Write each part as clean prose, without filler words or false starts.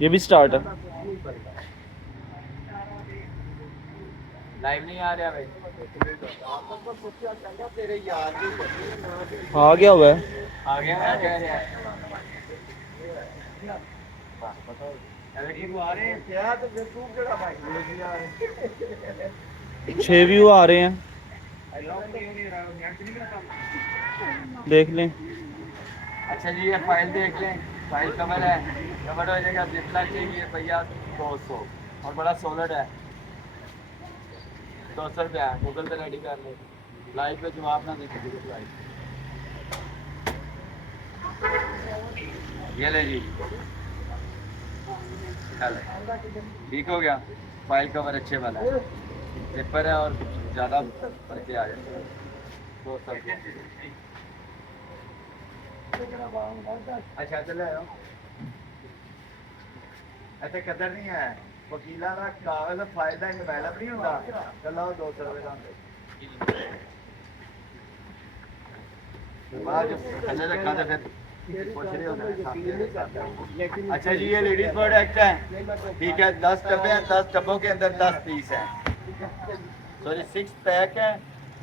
ये भी स्टार्ट है। लाइव नहीं आ रहा भाई। आ गया हुआ है। आ गया मैं कह रहा है। 6 व्यू आ रहे हैं, देख लें। अच्छा जी ये फाइल देख लें, फाइल कवर है, कवर हो जाएगा। जितना चाहिए भैया 200 और बड़ा सॉलिड है, 200 रुपया है। गूगल पे रेडी कर ले, लाइव पे जवाब ना देते लाइव। ये ले जी, ठीक हो गया। फाइल कवर अच्छे वाला है, पेपर है और ज़्यादा करके आ जाए 200। अच्छा चले आओ। ऐसे कदर नहीं है वकीला का कागज फायदा डेवलप नहीं होता। चलो 200 रुपये बाद थले रखा था फिर कुछ नहीं होता। अच्छा जी ये लेडीज प्रोडक्ट है, ठीक है। 10 डब्बे हैं, 10 डब्बों के अंदर 10 पीस हैं। सॉरी 6 पैक है,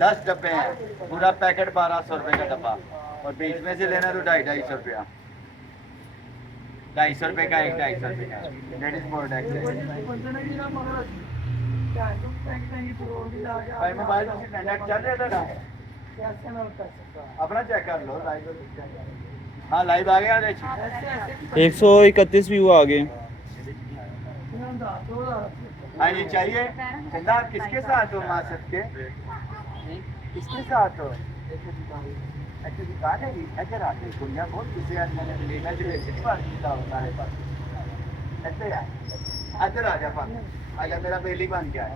10 डब्बे हैं। पूरा पैकेट 1200 रुपये का डब्बा, और बीच में से लेना तो 250 रुपया। 250 रुपये का एक, 250 रुपये का लेडीज प्रोडक्ट है। भाई मोबाइल नेट चल रहा था, अपना चेक कर लो लाइव। हाँ लाइव आ गया। 131 व्यू आ गए। हाँ ये चाहिए चंदा। आप किसके साथ हो मासद के, किसके साथ हो? अच्छा दुकान है इधर आते दुनिया बहुत किसी मैंने लेना चाहिए कितनी बार किया होता है बस ऐसे यार। इधर आ जा पास, आजा मेरा बेली बन गया है।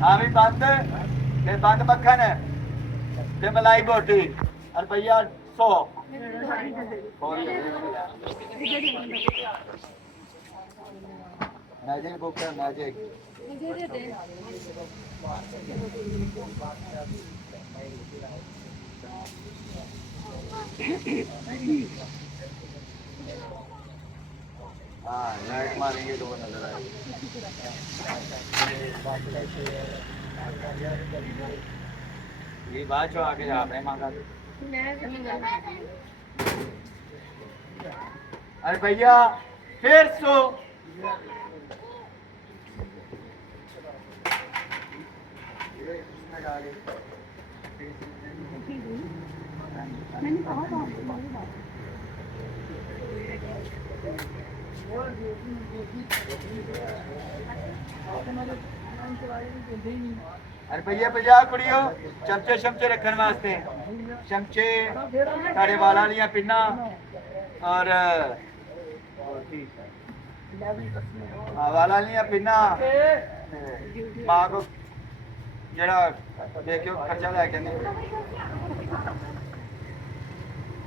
हाँ भी बंद है, बंद मक्खन है ते मलाई बोटी और भैया 100 मैजिक बुक है। मैजिक हाँ लाइट मारेंगे तो वो नजर आएगा। ये बात जो आगे जा रहे हैं मांगा। अरे भैया फिर सो मैंने कहा था अरे भैया भैया कुड़ियो चमचे शमचे रखने वास्ते, चमचे साढ़े वाला लिया पिन्ना और वाला लिया पिन्ना। मां को जरा देखियो खर्चा लैके नहीं,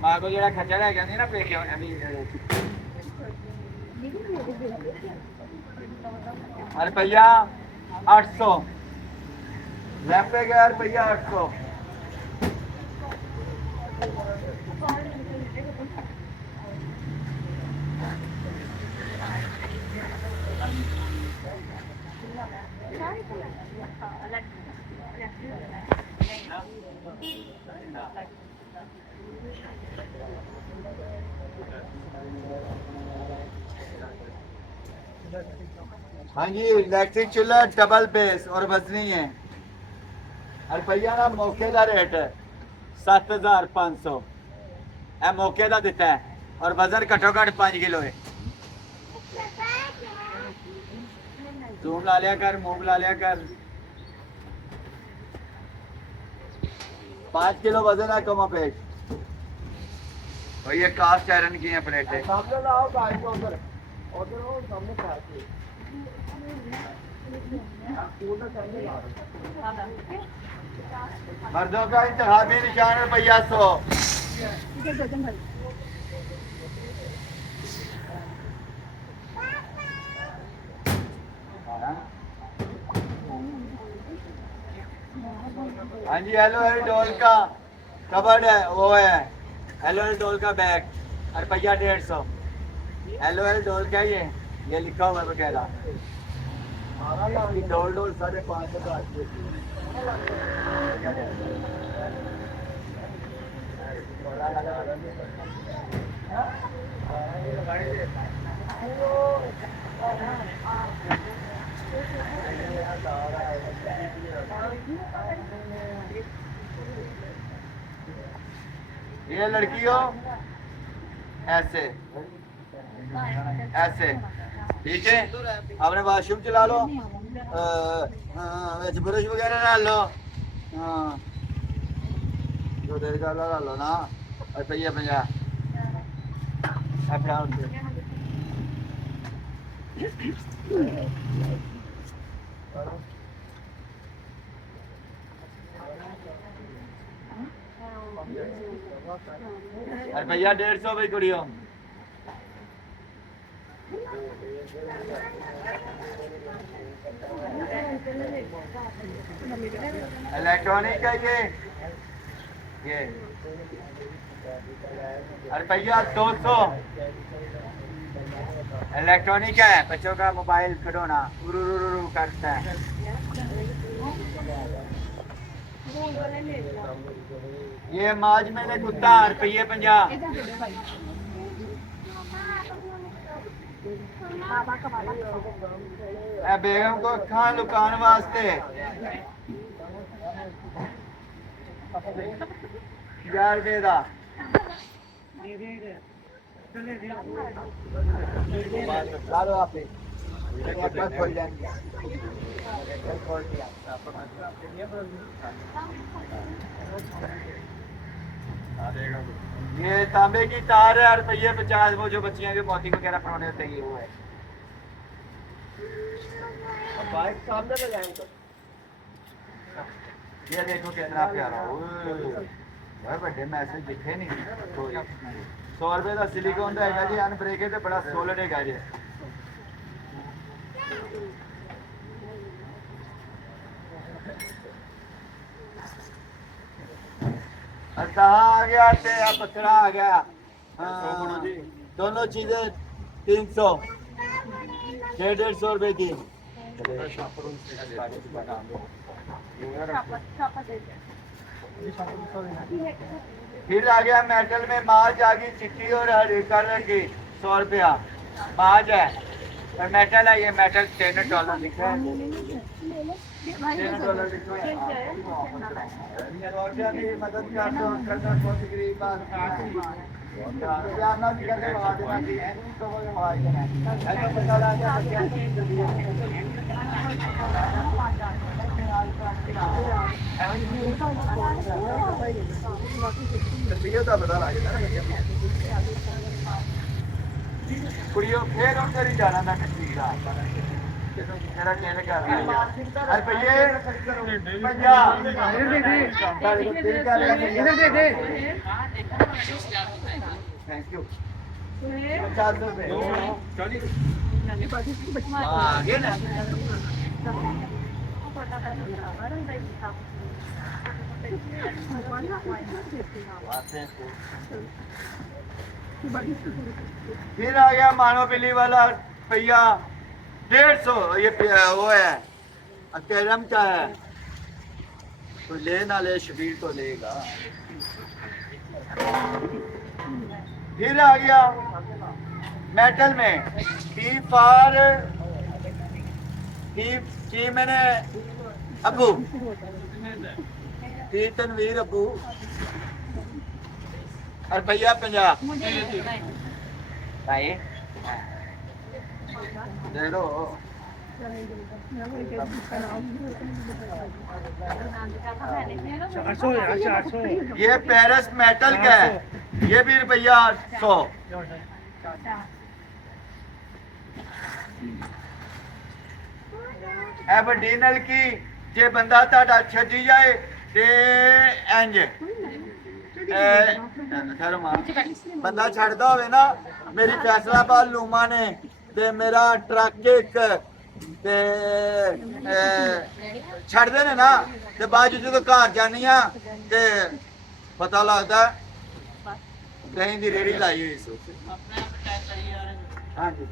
मां को जरा खर्चा लैके नहीं ना देखियो अभी। अरे भैया 800 लैपे गया भैया 800। हाँ जी इलेक्ट्रिक चूल्हा डबल बेस और वजनी है। और भैया ना मौके का रेट है 7500। ए मौके का दिता है और वजन घटो घट 5 किलो है। जूम ला लिया कर, मूव ला लिया कर। 5 किलो वजन है कम पेश। और ये कास्ट आयरन की है प्लेटें। मर्दों का इंतखाबी निशान है भैया 100। हाँ जी LOL डॉल का कबर्ड है, वो है LOL डॉल का बैग, रुपया 150। LOL डॉल का ये लिखा हुआ है वगैरह। डॉल 550 ये लड़कियों ऐसे ऐसे, ठीक है। अपने वॉशरूम चला लो, ब्रश वगैरह डाल लो, हाँ जो देर का डाल लो ना। और भैया भैया अरे भैया 150 भाई कुड़ियों। इलेक्ट्रॉनिक है ये अरे भैया 200। इलेक्ट्रॉनिक है, बच्चों का मोबाइल खिलौना उरू करता है। ये माज मैंने कुत्ता रुपये 50। बेगम को खान लुकान वास्ते 1000 रुपये का ये तांबे की तार है रुपये 50। वो जो बच्चियां के मोती वगैरह पढ़ाने होते हैं ये वो है। ये देखो कितना प्यारा बड़े मैसेज दिखे नहीं। 100 रुपये का सिलिकॉन का है जी, अनब्रेक है, बड़ा सोलिड है जी। आ गया पत्थरा आ गया। हाँ, दोनों चीजें 300 150 रुपए की। फिर आ गया मेटल में माज आ गई चिट्टी और हरी कलर की 100 रुपया माज है। और मेटल है, ये मेटल $10 लिखा है। $10 लिखा है। मदद करना बहुत गरीब बात कुड़ियों फिर उधर ही जाना मैं मेरा कहने का थैंक यू। 50 रुपये फिर आ गया मानो बिल्ली वाला भैया 150। ये वो है कैरम का है, तो ले ना ले शबीर तो लेगा। फिर आ गया मेटल में टी मैंने अबू टी तनवीर अबू और भैया 50 भाई दे दो। ये पेरिस मेटल का है, ये भी रुपया 100। एबरडीनल की जे बंदा ताड़ा छड्डी जाए ते इंज बंदा छड़दा होवे ना, मेरी फैसलाबाद लूमा ने ते मेरा ट्रक एक ਤੇ ਛੱਡਦੇ ਨੇ ਨਾ ਤੇ ਬਾਅਦ 'ਚ ਜਦੋਂ ਘਰ ਜਾਨੀ ਆ ਤੇ ਪਤਾ ਲੱਗਦਾ ਦਹੀਂ ਦੀ ਰੇੜੀ ਲਾਈ ਹੋਈ ਸੀ ਹਾਂਜੀ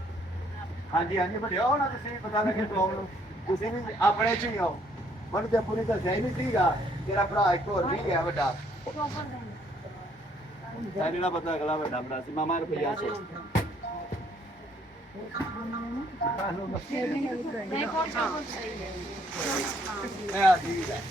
ਹਾਂਜੀ ਹਾਂਜੀ ਬੜਿਆ ਹੋਣਾ ਤੁਸੀਂ ਪਤਾ ਲੱਗੇ ਪ੍ਰੋਬਲਮ ਤੁਸੀਂ ਵੀ ਆਪਣੇ ਚ ਹੀ ਹੋ ਮੈਨੂੰ ਤੇ ਪੂਰੀ ਤਾਂ ਸਹੀ ਨਹੀਂ ਸੀਗਾ ਤੇਰਾ ਭਰਾ ਇੱਕ ਹੋਰ ਵੀ ਗਿਆ ਵੱਡਾ ਸਾਡੇ ਨਾਲ ਪਤਾ ਅਗਲਾ ਵੱਡਾ ਭਰਾ ਸੀ ਮਾਮਾ ਰੁਪਈਆ ਸੋ ਮੈਂ ਆ ਠੀਕ ਹੈ